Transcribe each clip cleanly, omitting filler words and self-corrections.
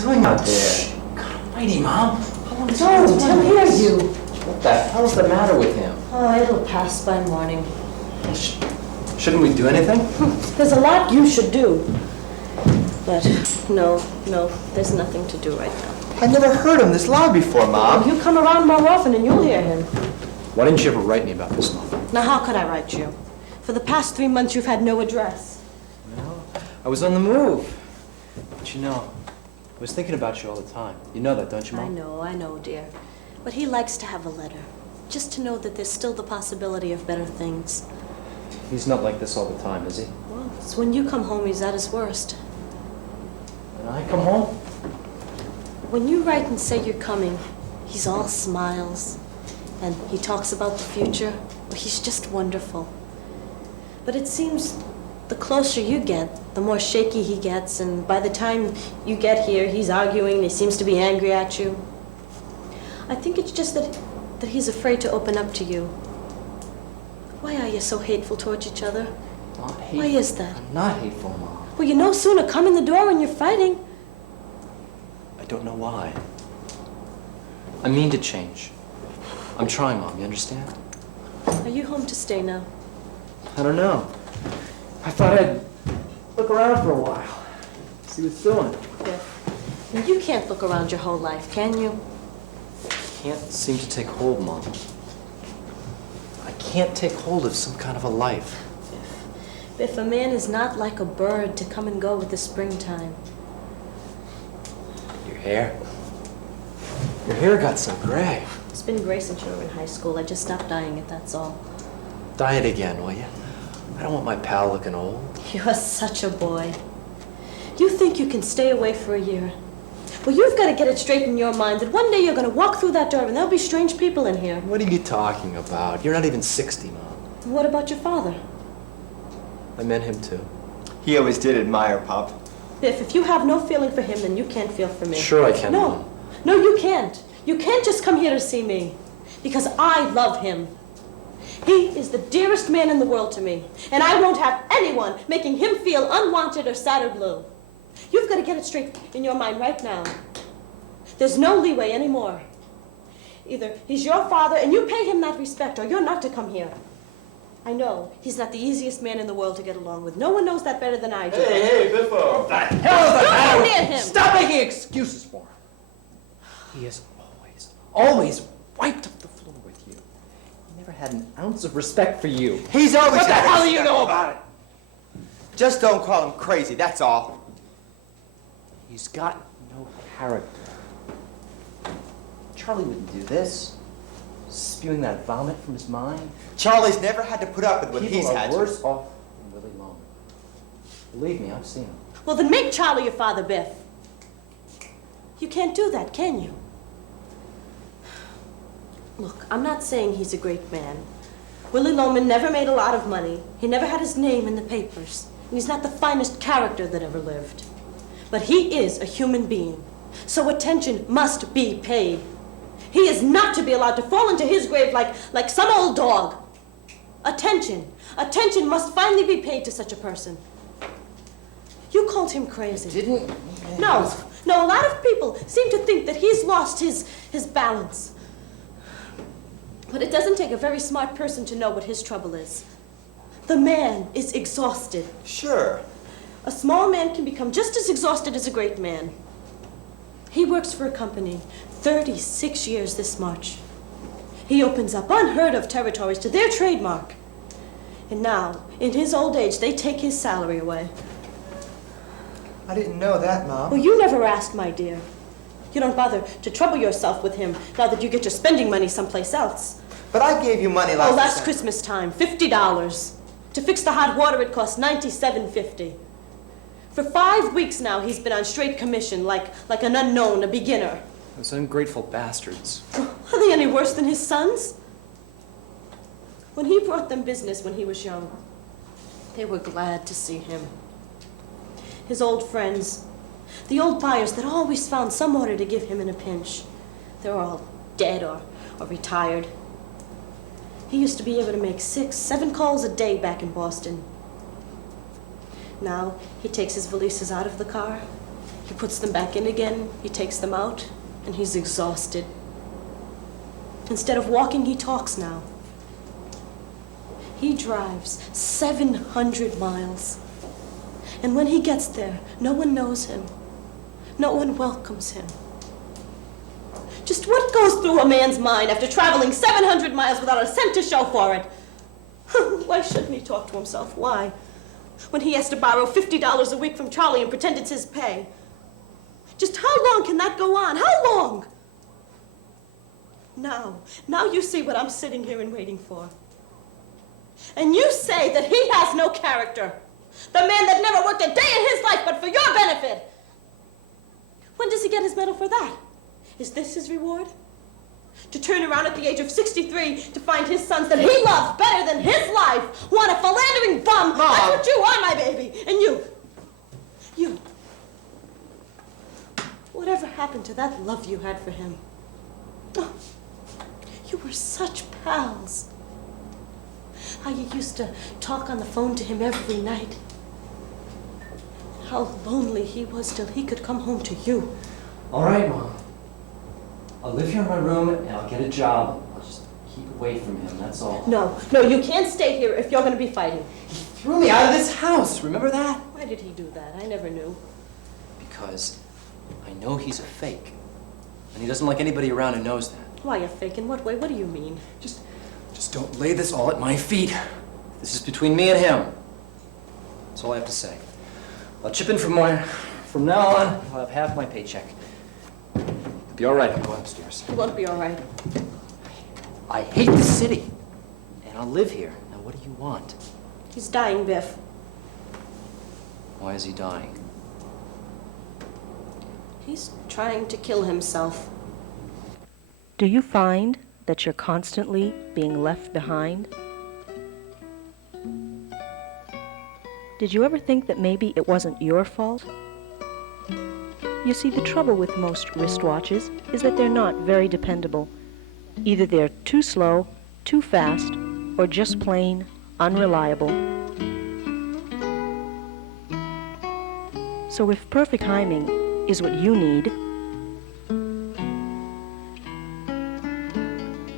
doing out there? God almighty, Mom. How long is Don't tell me you. What the hell's the matter with him? Oh, it'll pass by morning. Shouldn't we do anything? There's a lot you should do. But no, there's nothing to do right now. I never heard him this loud before, Mom. You come around more often and you'll hear him. Why didn't you ever write me about this, Mom? Now, how could I write you? For the past 3 months, you've had no address. Well, I was on the move. But you know, I was thinking about you all the time. You know that, don't you, Mom? I know, dear. But he likes to have a letter, just to know that there's still the possibility of better things. He's not like this all the time, is he? Well, it's when you come home, he's at his worst. When I come home? When you write and say you're coming, he's all smiles. And he talks about the future. He's just wonderful. But it seems the closer you get, the more shaky he gets. And by the time you get here, he's arguing. He seems to be angry at you. I think it's just that he's afraid to open up to you. Why are you so hateful towards each other? Not hateful. Why is that? I'm not hateful, Mom. Well, you no sooner come in the door when you're fighting. I don't know why. I mean to change. I'm trying, Mom, you understand? Are you home to stay now? I don't know. I thought I'd look around for a while. See what's doing. Biff, now you can't look around your whole life, can you? Can't seem to take hold, Mom. I can't take hold of some kind of a life. Biff, a man is not like a bird to come and go with the springtime. Your hair. Your hair got so gray. It's been gray since you were in high school. I just stopped dyeing it, that's all. Dye it again, will you? I don't want my pal looking old. You're such a boy. You think you can stay away for a year? Well, you've got to get it straight in your mind that one day you're going to walk through that door and there'll be strange people in here. What are you talking about? You're not even 60, Mom. What about your father? I meant him too. He always did admire Pop. Biff, if you have no feeling for him, then you can't feel for me. Sure I can, No, Mom. no, you can't. You can't just come here to see me. Because I love him. He is the dearest man in the world to me. And I won't have anyone making him feel unwanted or sad or blue. You've got to get it straight in your mind right now. There's no leeway anymore. Either he's your father and you pay him that respect, or you're not to come here. I know he's not the easiest man in the world to get along with. No one knows that better than I do. Hey, Biffo! What the hell is the Don't matter? go near him! Stop making excuses for him. He has always wiped up the floor with you. He never had an ounce of respect for you. He's always What the had hell do respect. you know about it? Just don't call him crazy, that's all. He's got no character. Charlie wouldn't do this. Spewing that vomit from his mind. Charlie's never had to put up with what People he's are had worse to. off than Willie Loman. Believe me, I've seen him. Well, then make Charlie your father, Biff. You can't do that, can you? Look, I'm not saying he's a great man. Willie Loman never made a lot of money. He never had his name in the papers. And he's not the finest character that ever lived. But he is a human being. So attention must be paid. He is not to be allowed to fall into his grave like some old dog. Attention. Attention must finally be paid to such a person. You called him crazy. Didn't? No, a lot of people seem to think that he's lost his balance. But it doesn't take a very smart person to know what his trouble is. The man is exhausted. Sure. A small man can become just as exhausted as a great man. He works for a company 36 years this March. He opens up unheard of territories to their trademark. And now, in his old age, they take his salary away. I didn't know that, Mom. Well, you never asked, my dear. You don't bother to trouble yourself with him now that you get your spending money someplace else. But I gave you money last Last Christmas time, $50. To fix the hot water, it cost $97.50. For 5 weeks now, he's been on straight commission, like an unknown, a beginner. Those ungrateful bastards. Are they any worse than his sons? When he brought them business when he was young, they were glad to see him. His old friends, the old buyers that always found some order to give him in a pinch, they're all dead or retired. He used to be able to make 6, 7 calls a day back in Boston. Now, he takes his valises out of the car, He puts them back in again, he takes them out, and he's exhausted. Instead of walking, he talks now. He drives 700 miles. And when he gets there, no one knows him. No one welcomes him. Just what goes through a man's mind after traveling 700 miles without a cent to show for it? Why shouldn't he talk to himself? Why? When he has to borrow $50 a week from Charlie and pretend it's his pay. Just how long can that go on? How long? Now you see what I'm sitting here and waiting for. And you say that he has no character. The man that never worked a day in his life but for your benefit. When does he get his medal for that? Is this his reward? To turn around at the age of 63 to find his sons that he loves better than his life want a philandering bum. Mom. That's what you are, my baby. And you. Whatever happened to that love you had for him? Oh, you were such pals. How you used to talk on the phone to him every night. How lonely he was till he could come home to you. All right, Mom. I'll live here in my room and I'll get a job. I'll just keep away from him, that's all. No, you can't stay here if you're going to be fighting. He threw me out of this house, remember that? Why did he do that? I never knew. Because I know he's a fake. And he doesn't like anybody around who knows that. Why a fake? In what way? What do you mean? Just don't lay this all at my feet. This is between me and him. That's all I have to say. I'll chip in from now on. I'll have half my paycheck. It'll be all right. I'm going upstairs. It won't be all right. I hate the city. And I'll live here. Now, what do you want? He's dying, Biff. Why is he dying? He's trying to kill himself. Do you find that you're constantly being left behind? Did you ever think that maybe it wasn't your fault? You see, the trouble with most wristwatches is that they're not very dependable. Either they're too slow, too fast, or just plain unreliable. So if perfect timing is what you need,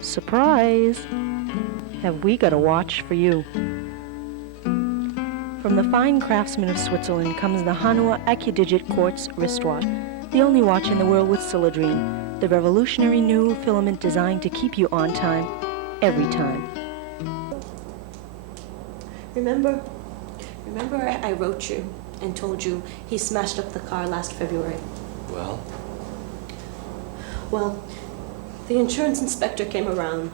surprise! Have we got a watch for you? From the fine craftsman of Switzerland comes the Hanwha AccuDigit Quartz wristwatch, the only watch in the world with Silidrine, the revolutionary new filament designed to keep you on time, every time. Remember I wrote you and told you he smashed up the car last February? Well, the insurance inspector came around,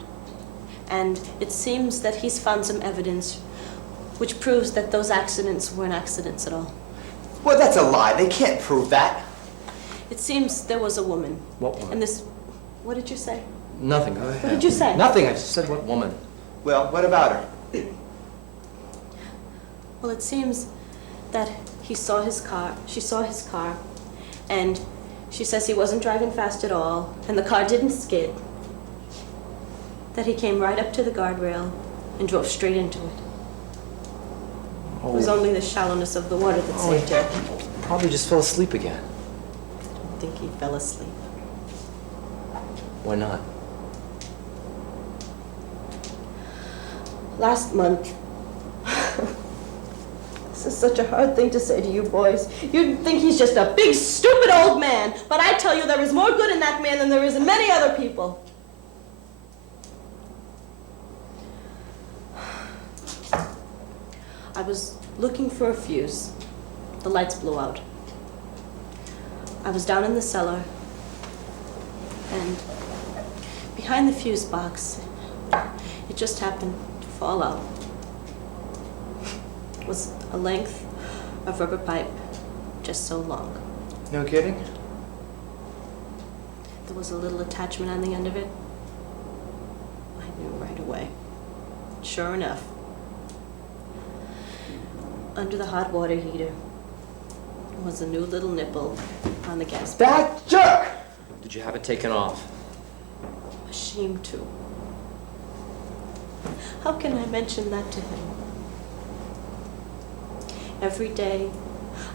and it seems that he's found some evidence which proves that those accidents weren't accidents at all. Well, that's a lie. They can't prove that. It seems there was a woman. What woman? And this, what did you say? Nothing. Go ahead. What did you say? Nothing. I just said what woman. Well, what about her? Well, it seems that she saw his car, and she says he wasn't driving fast at all, and the car didn't skid. That he came right up to the guardrail and drove straight into it. It was only the shallowness of the water that saved him. Probably just fell asleep again. I don't think he fell asleep. Why not? Last month. This is such a hard thing to say to you boys. You'd think he's just a big, stupid old man. But I tell you, there is more good in that man than there is in many other people. I was looking for a fuse. The lights blew out. I was down in the cellar, and behind the fuse box, it just happened to fall out. It was a length of rubber pipe, just so long. No kidding? There was a little attachment on the end of it. I knew right away. Sure enough, under the hot water heater was a new little nipple on the gas. That jerk! Did you have it taken off? Ashamed to. How can I mention that to him? Every day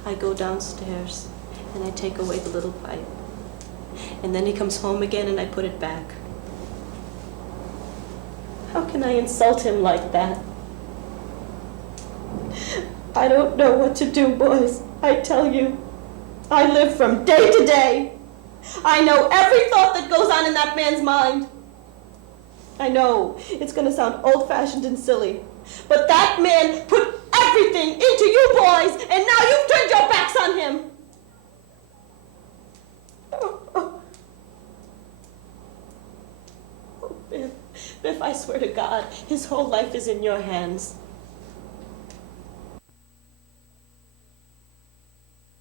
I go downstairs and I take away the little pipe. And then he comes home again and I put it back. How can I insult him like that? I don't know what to do, boys. I tell you, I live from day to day. I know every thought that goes on in that man's mind. I know it's going to sound old-fashioned and silly, but that man put everything into you boys, and now you've turned your backs on him. Oh, Biff, I swear to God, his whole life is in your hands.